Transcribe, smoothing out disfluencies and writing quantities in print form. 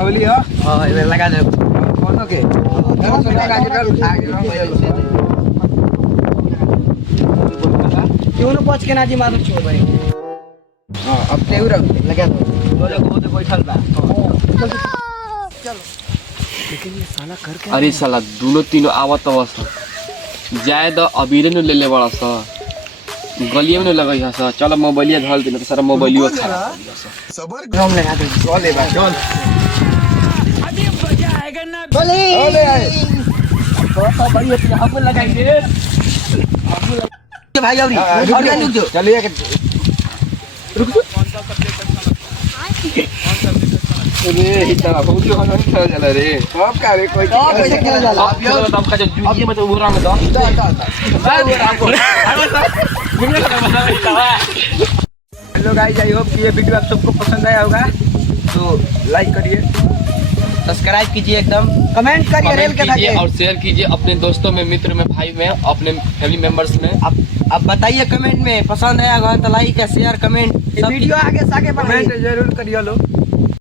अवली हो हां ये लगा दे कोनो के लगा के उठा के क्यों न पहुंच के नाजी मारो छो भाई हां अब तेऊ रख लगा दो बोले को तो बैठल बा चलो लेकिन ये साला कर क्या अरे साला दोनों तीनों आवत अवस्था जाए तो अबीरे न ले ले बड़ा सा गलिए में न लगा यहाँ सा चलो मोबाइलिया धल देना तो सारा मोबाइलियो खराब हो गया सा सबर हम लगा दे चल ले बा चल अभी मजा आएगा ना ओले तो भाई हम लगाएंगे भाई और क्या रुक जाओ चलिए रुक जा अरे इतना बहुत जो हन खेल जाला रे सब का रे कोई कैसे खेला जाला अब यो तब का जो जूजी में तो वो रंग दो हेलो गाइस आई होप कि ये वीडियो आप सबको पसंद आया होगा तो लाइक करिए सब्सक्राइब कीजिए एकदम कमेंट करिए रेल के कीजिए और शेयर कीजिए अपने दोस्तों में मित्र में भाई में अपने फैमिली मेंबर्स में अब बताइए कमेंट में पसंद आया तो लाइक शेयर कमेंट वीडियो आगे से आगे बढ़ाइए कमेंट जरूर करिए लोग